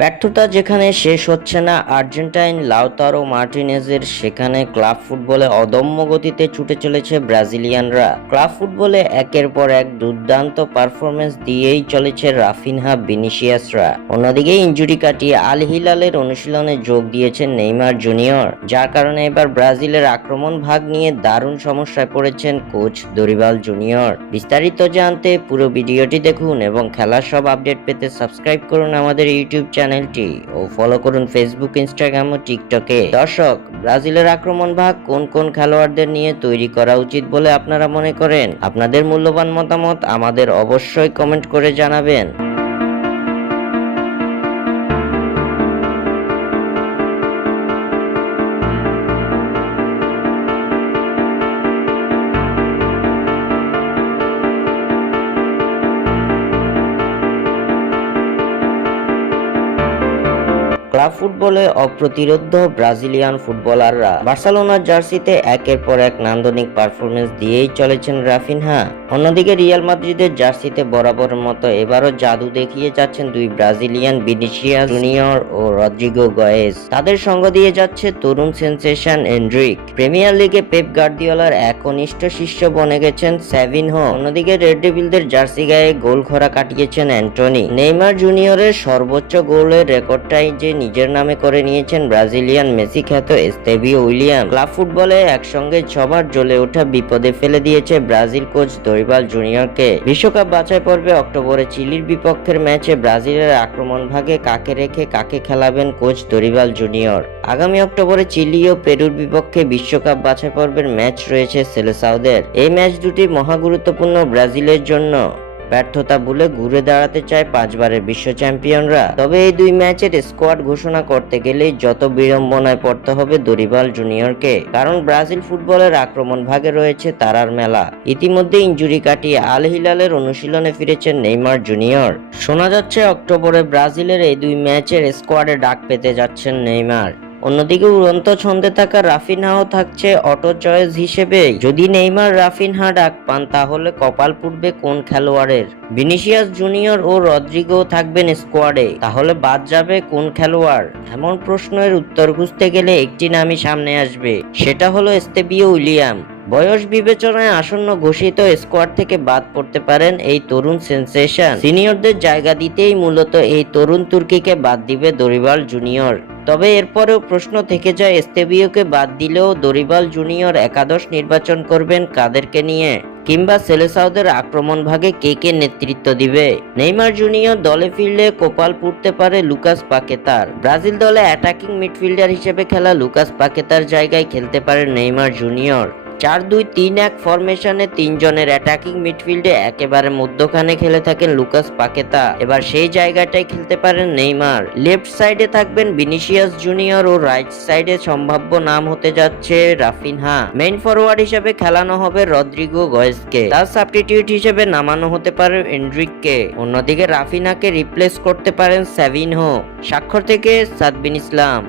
ব্যর্থতা যেখানে শেষ হচ্ছে না আর্জেন্টাইন লাউতারো মার্টিনেজের, সেখানে ক্লাব ফুটবলে অদম্য গতিতে ছুটে চলেছে ব্রাজিলিয়ানরা। ক্লাব ফুটবলে একের পর এক দুর্দান্ত পারফরমেন্স দিয়েই চলেছে রাফিনহা, ভিনিসিয়াসরা। অন্যদিকে ইনজুরি কাটিয়ে আল হিলালের অনুশীলনে যোগ দিয়েছেন নেইমার জুনিয়র, যার কারণে এবার ব্রাজিলের আক্রমণ ভাগ নিয়ে দারুণ সমস্যায় পড়েছেন কোচ দরিবাল জুনিয়র। বিস্তারিত জানতে পুরো ভিডিওটি দেখুন এবং খেলার সব আপডেট পেতে সাবস্ক্রাইব করুন আমাদের ইউটিউব চ্যানেলটি ও ফলো করুন ফেসবুক, ইনস্টাগ্রাম ও টিকটকে। দর্শক, ব্রাজিলের আক্রমণ ভাগ কোন কোন খেলোয়াড়দের নিয়ে তৈরি করা উচিত বলে আপনারা মনে করেন? আপনাদের মূল্যবান মতামত আমাদের অবশ্যই কমেন্ট করে জানাবেন। ক্লাব ফুটবলে অপ্রতিরোধ্য ব্রাজিলিয়ান ফুটবলাররা বার্সেলোনার জার্সিতে একের পর এক নান্দনিক পারফরমেন্স দিয়েই চলেছেন রাফিনহা। অন্যদিকে রিয়াল মাদ্রিদের জার্সিতে বরাবরের মতো এবারও জাদু দেখিয়ে যাচ্ছেন দুই ব্রাজিলিয়ান, ভিনিসিয়াস জুনিয়র ও রদ্রিগো গয়েজ। তাদের সঙ্গ দিয়ে যাচ্ছে তরুণ সেনসেশন এন্ড্রিক। প্রিমিয়ার লিগে পেপ গার্দিওলার একনিষ্ঠ শিষ্য বনে গেছেন সাভিনহো। অন্যদিকে রেড ডেভিলদের জার্সি গায়ে গোল খরা কাটিয়েছেন অ্যান্টনি। নেইমার জুনিয়রের সর্বোচ্চ গোলের রেকর্ডটাই যে নিজের নামে করে নিয়েছেন ব্রাজিলিয়ান মেসি খ্যাত এস্তেভিও উইলিয়াম। ক্লাব ফুটবলে একসঙ্গে ছবার জ্বলে ওঠা বিপদে ফেলে দিয়েছে ব্রাজিল কোচ দরিবাল জুনিয়রকে। বিশ্বকাপ বাছাই পর্বে অক্টোবরে চিলির বিপক্ষের ম্যাচে ব্রাজিলের আক্রমণ ভাগে কাকে রেখে কাকে খেলাবেন কোচ দরিবাল জুনিয়র। আগামী অক্টোবরে চিলি ও পেরুর বিপক্ষে বিশ্বকাপ বাছাই পর্বের ম্যাচ রয়েছে সেলেসাওদের। এই ম্যাচ দুটি মহাগুরুত্বপূর্ণ ব্রাজিলের জন্য। ব্যর্থতা ভুলে ঘুরে দাঁড়াতে চায় 5 বারের বিশ্ব চ্যাম্পিয়নরা। তবে এই দুই ম্যাচের স্কোয়াড ঘোষণা করতে গেলেই যত বিড়ম্বনায় পড়তে হবে দরিবাল জুনিয়রকে, কারণ ব্রাজিল ফুটবলের আক্রমণ ভাগে রয়েছে তারার মেলা। ইতিমধ্যে ইনজুরি কাটিয়ে আল হিলালের অনুশীলনে ফিরেছেন নেইমার জুনিয়র। শোনা যাচ্ছে অক্টোবরে ব্রাজিলের এই দুই ম্যাচের স্কোয়াডে ডাক পেতে যাচ্ছেন নেইমার। অন্যদিকে উড়ন্ত ছন্দে থাকা রাফিনহাও থাকছে অটো চয়েস হিসেবে। যদি নেইমার রাফিনহা ডাক পান তাহলে কপাল পুড়বে কোন খেলোয়াড়ের? ভিনিসিয়াস জুনিয়র ও রদ্রিগো থাকবেন স্কোয়াডে, তাহলে বাদ যাবে কোন খেলোয়াড়? এমন প্রশ্নের উত্তর খুঁজতে গেলে একটি নামই সামনে আসবে, সেটা হলো এস্তেভিও উইলিয়াম। বয়স বিবেচনায় আসন্ন ঘোষিত স্কোয়াড থেকে বাদ পড়তে পারেন এই তরুণ সেনসেশন। সিনিয়রদের জায়গা দিতেই মূলত এই তরুণ তুর্কিকে বাদ দিবে দরিবাল জুনিয়র। তবে এরপরেও প্রশ্ন থেকে যায়, এস্তেভিওকে বাদ দিলেও দরিবাল জুনিয়র একাদশ নির্বাচন করবেন কাদেরকে নিয়ে, কিংবা সেলেসাওদের আক্রমণ ভাগে কে কে নেতৃত্ব দিবে? নেইমার জুনিয়র দলে ফিরলে কপাল পুড়তে পারে লুকাস পাকেতার। ব্রাজিল দলে অ্যাটাকিং মিডফিল্ডার হিসেবে খেলা লুকাস পাকেতার জায়গায় খেলতে পারে নেইমার জুনিয়র। 4-2-3-1 ফরমেশনে 3 জনের অ্যাটাকিং মিডফিল্ডে একেবারে মধ্যখানে খেলে থাকেন লুকাস পাকেতা। এবার সেই জায়গাটাই খেলতে পারেন নেইমার। লেফট সাইডে থাকবেন ভিনিসিয়াস জুনিয়র ও রাইট সাইডে সম্ভাব্য নাম হতে যাচ্ছে রাফিনহা। মেইন ফরওয়ার্ড হিসেবে খেলানো হবে রদ্রিগো গয়েজকে। তার সাবস্টিটিউট হিসেবে নামানো হতে পারে এন্ড্রিককে। অন্যদিকে রাফিনহাকে রিপ্লেস করতে পারেন সাভিনহো। স্বাক্ষর থেকে সাদবিন ইসলাম।